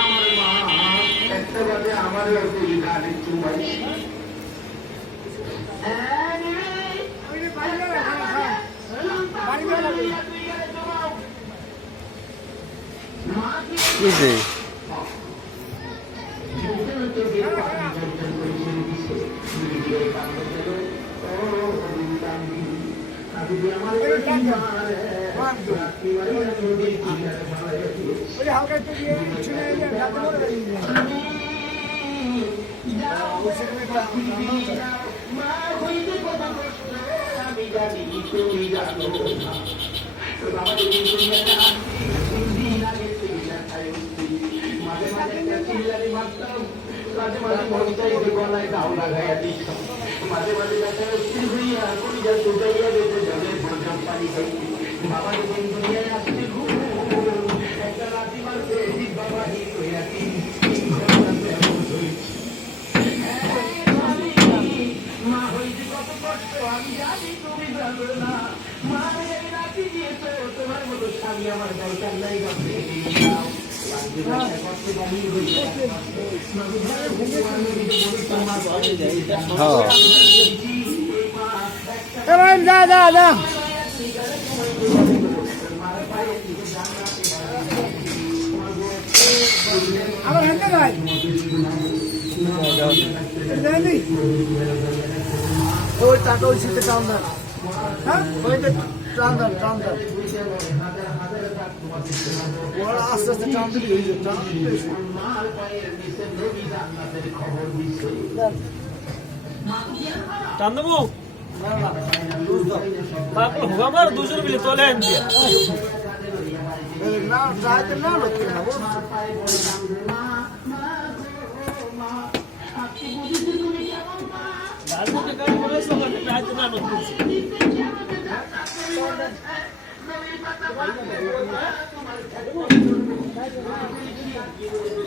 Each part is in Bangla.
আমার মা একটা বাদে আমার গানের চুমাই হালকা একটু দিয়ে শুনে মাঝে মাঝে মন চাইতে গলায় দাও লাগাইয়া দিত মাঝে মাঝে দেখা স্থির হইয়া কলিজা শুকাইয়া গেছে জলের ভোজন পানি খাইতে বাবা যখন দুনিয়ায় আসতে ঘুম একটা লাঠি মারছে বাবা হিট হইয়া মা হইতে কত কষ্ট আমি জানি তুমি জানো না মা রাখি দিয়েছো তোমার মতো স্বামী আমার দরকার নাই বাপরে যা যা যা আমার হাতে ভাই ওই টাকা ওই শীতে টান দেন হ্যাঁ ওই টান দেন ওরা আস্তে আস্তে টান দিলে হয়ে যাবে টান টান দেবো আমার দুজন মিলে তোলে দিয়ে না ট্রাইতে না লক্ষ্য না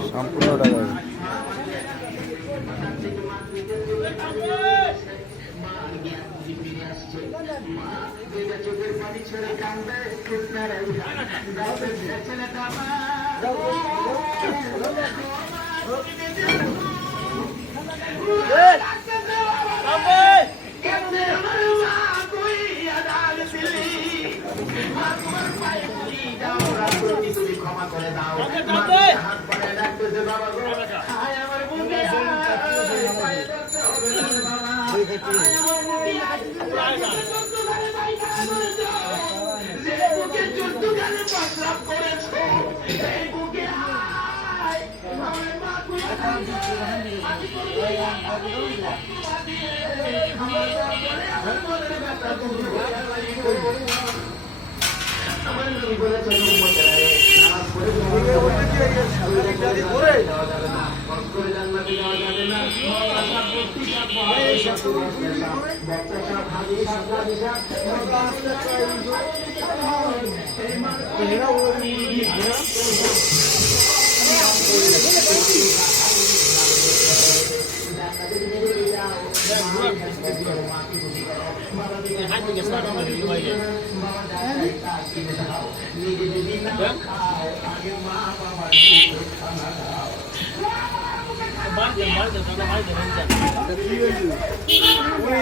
সম্পূর্ণ চোখের পানি ছেড়ে কান্দে ছেলেটা তুমি ক্ষমা করে দাও হাত পায়ে ডাকতেছে বাবা গো আমার বুকে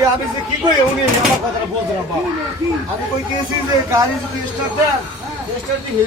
আমি যে কি করি উনি আমার কথাটা বলতে পারবো আমি কই গেছি যে গাড়ি যদি স্টার্ট দেন স্টার্ট দিয়ে